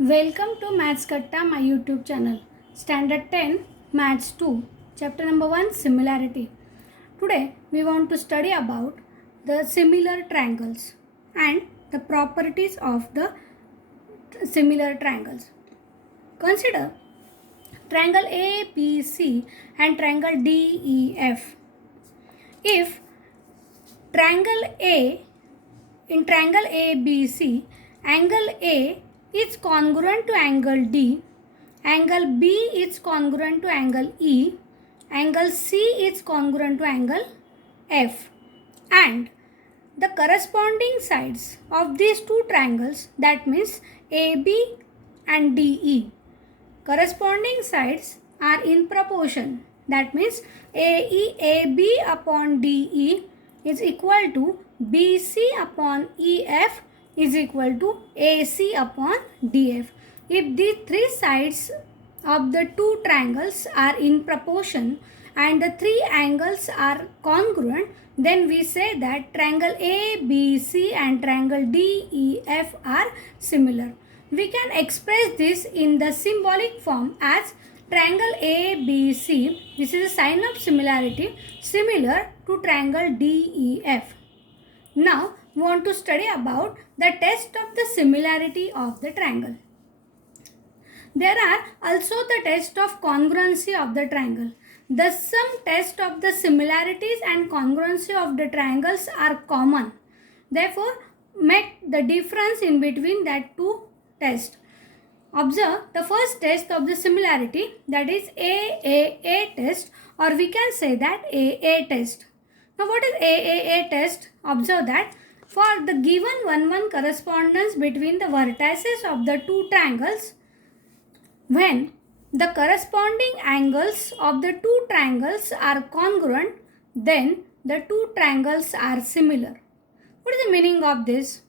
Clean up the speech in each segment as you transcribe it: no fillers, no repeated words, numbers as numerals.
Welcome to Maths Katta, my YouTube channel. Standard 10, Maths 2, Chapter number 1, Similarity. Today, we want to study about the similar triangles and the properties of the similar triangles. Consider triangle ABC and triangle DEF. If triangle A, in triangle ABC, angle A is congruent to angle D, angle B is congruent to angle E, angle C is congruent to angle F, and the corresponding sides of these two triangles, that means AB and DE, corresponding sides are in proportion. That means AB upon DE is equal to BC upon EF is equal to AC upon DF. If these three sides of the two triangles are in proportion and the three angles are congruent, then we say that triangle ABC and triangle DEF are similar. We can express this in the symbolic form as triangle ABC, this is a sign of similarity, similar to triangle DEF. Now, we want to study about the test of the similarity of the triangle. There are also the test of congruency of the triangle. The sum test of the similarities and congruency of the triangles are common. Therefore, make the difference in between that two tests. Observe the first test of the similarity, that is AAA test, or we can say that AA test. Now, what is AAA test? Observe that for the given 1-1 correspondence between the vertices of the two triangles, when the corresponding angles of the two triangles are congruent, then the two triangles are similar. What is the meaning of this?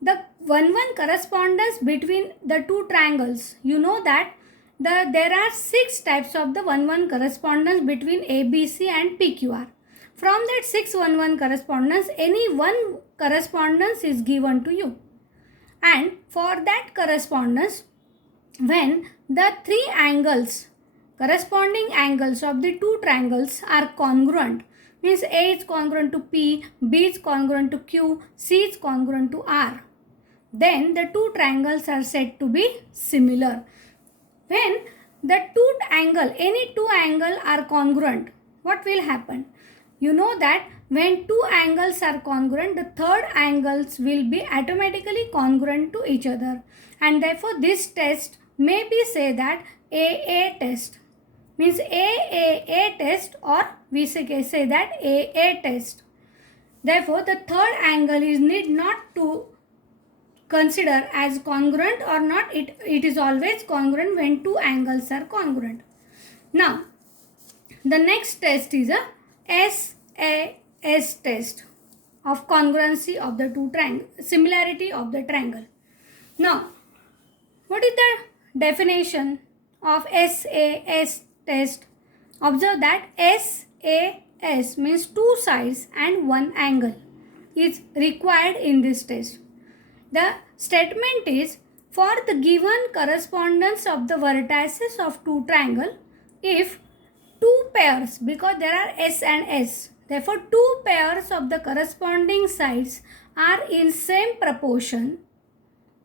The 1-1 correspondence between the two triangles, you know that there are 6 types of the 1-1 correspondence between ABC and PQR. From that 6 1-1 correspondence, any one correspondence is given to you. And for that correspondence, when the three angles, corresponding angles of the two triangles are congruent, means A is congruent to P, B is congruent to Q, C is congruent to R, then the two triangles are said to be similar. When the any two angle are congruent, what will happen? You know that when two angles are congruent, the third angles will be automatically congruent to each other, and therefore this test may be say that AA test, means AAA test, or we say that AA test. Therefore, the third angle is need not to consider as congruent or not. It is always congruent when two angles are congruent. Now, the next test is a SAS test of congruency of the two triangles, similarity of the triangle. Now, what is the definition of SAS test? Observe that SAS means two sides and one angle is required in this test. The statement is, for the given correspondence of the vertices of two triangles, if two pairs, because there are S and S, therefore two pairs of the corresponding sides are in same proportion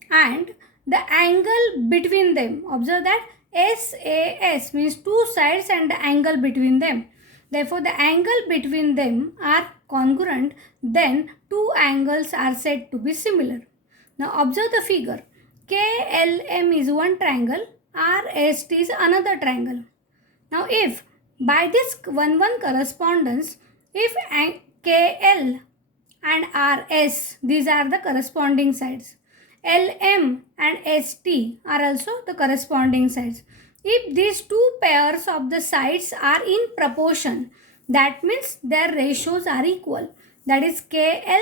and the angle between them, observe that SAS means two sides and the angle between them. Therefore, the angle between them are congruent, then two angles are said to be similar. Now, observe the figure. KLM is one triangle, RST is another triangle. Now, if by this 1-1 correspondence, if KL and RS, these are the corresponding sides, LM and ST are also the corresponding sides. If these two pairs of the sides are in proportion, that means their ratios are equal. That is KL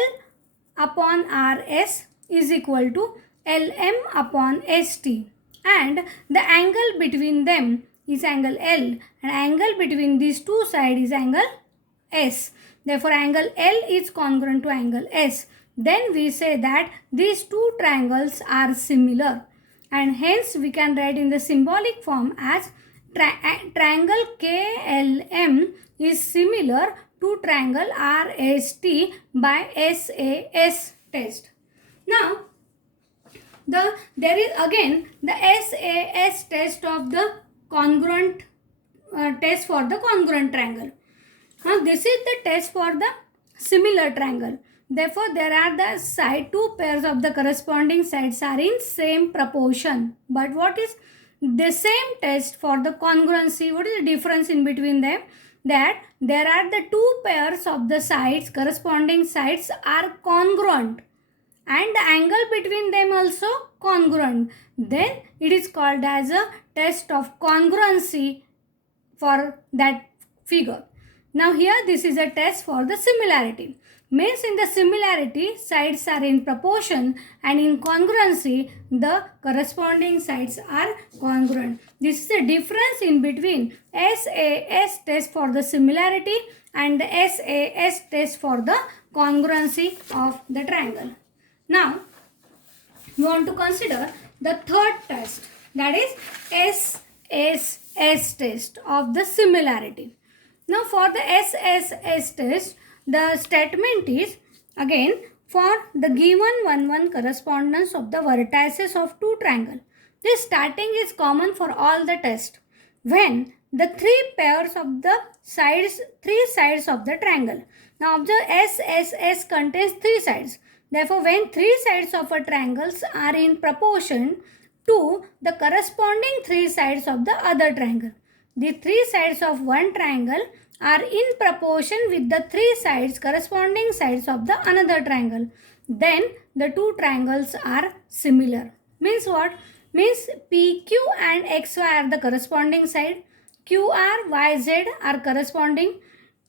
upon RS is equal to LM upon ST, and the angle between them is angle L, and angle between these two sides is angle S. Therefore, angle L is congruent to angle S. Then we say that these two triangles are similar. and hence we can write in the symbolic form as triangle KLM is similar to triangle RST by SAS test. Now, there is again the SAS test of the congruent test for the congruent triangle. Now, this is the test for the similar triangle. Therefore, there are the two pairs of the corresponding sides are in same proportion. But what is the same test for the congruency? What is the difference in between them? That there are the two pairs of the sides, corresponding sides are congruent, and the angle between them also congruent. Then it is called as a test of congruency for that figure. Now here this is a test for the similarity. Means in the similarity sides are in proportion, and in congruency the corresponding sides are congruent. This is the difference in between SAS test for the similarity and the SAS test for the congruency of the triangle. Now we want to consider the third test, that is SSS test of the similarity. Now for the SSS test, the statement is again for the given 1-1 correspondence of the vertices of two triangles. This starting is common for all the tests when the three pairs of the three sides of the triangle. Now observe SSS contains three sides. Therefore, when three sides of a triangle are in proportion to the corresponding three sides of the other triangle, the three sides of one triangle are in proportion with the three sides, corresponding sides of the another triangle, then the two triangles are similar. Means what? Means PQ and XY are the corresponding side, QR, YZ are corresponding,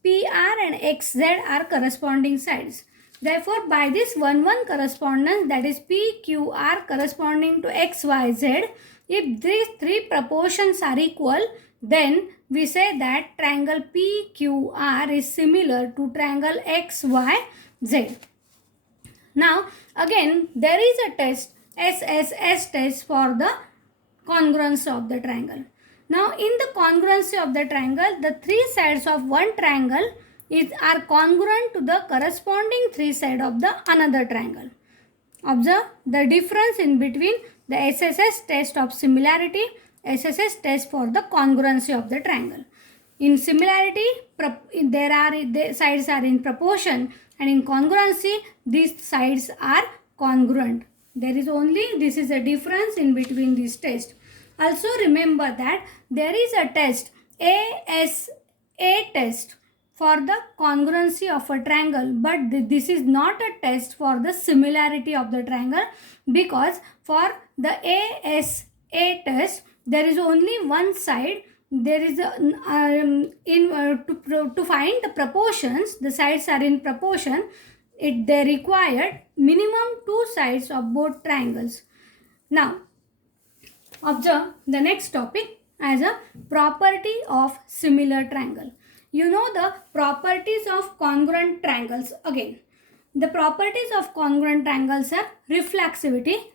PR and XZ are corresponding sides. Therefore, by this 1-1 correspondence, that is PQR corresponding to XYZ, if these three proportions are equal, then we say that triangle PQR is similar to triangle XYZ. Now, again, there is a test, SSS test for the congruency of the triangle. Now, in the congruency of the triangle, the three sides of one triangle are congruent to the corresponding three sides of the another triangle. Observe the difference in between the SSS test of similarity, SSS test for the congruency of the triangle. In similarity, the sides are in proportion, and in congruency, these sides are congruent. This is a difference in between these tests. Also remember that there is a test, ASA test, for the congruency of a triangle, but this is not a test for the similarity of the triangle, because for the ASA test there is only one side. There is to find the proportions, the sides are in proportion, they required minimum two sides of both triangles. Now observe the next topic as a property of similar triangle. You know the properties of congruent triangles again. The properties of congruent triangles are reflexivity,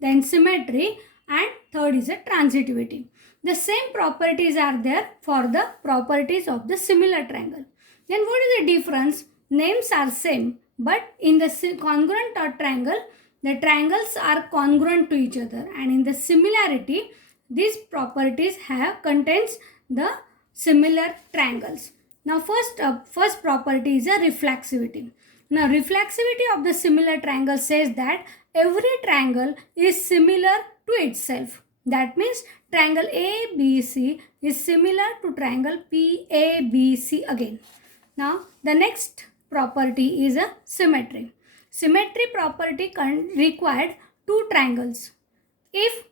then symmetry, and third is a transitivity. The same properties are there for the properties of the similar triangle. Then what is the difference? Names are same, but in the congruent triangle, the triangles are congruent to each other, and in the similarity, these properties contains the similar triangles. Now first property is a reflexivity. Now reflexivity of the similar triangle says that every triangle is similar to itself. That means triangle ABC is similar to triangle PABC again. Now the next property is a symmetry. Symmetry property required two triangles. If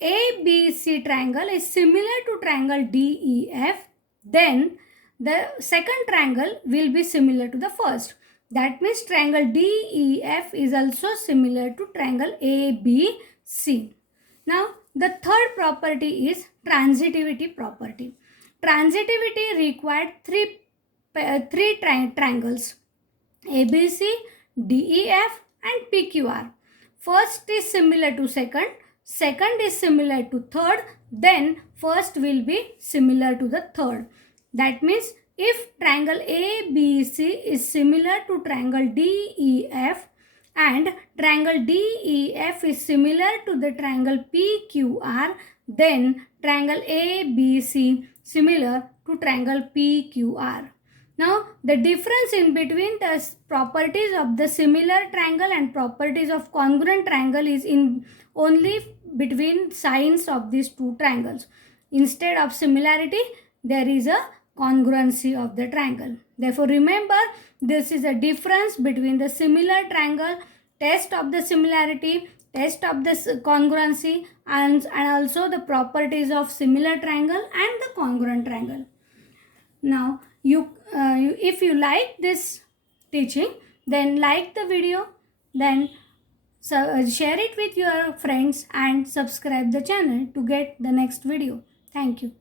ABC triangle is similar to triangle DEF, then the second triangle will be similar to the first. That means triangle DEF is also similar to triangle ABC. Now the third property is transitivity property. Transitivity required three triangles, ABC, DEF and PQR. First is similar to second, second is similar to third, then first will be similar to the third. That means if triangle ABC is similar to triangle DEF and triangle DEF is similar to the triangle PQR, then triangle ABC similar to triangle PQR. Now, the difference in between the properties of the similar triangle and properties of congruent triangle is in only between signs of these two triangles. Instead of similarity, there is a congruency of the triangle. Therefore, remember, this is a difference between the similar triangle, test of the similarity, test of the congruency, and also the properties of similar triangle and the congruent triangle. Now, if you like this teaching, then like the video, then share it with your friends and subscribe the channel to get the next video. Thank you.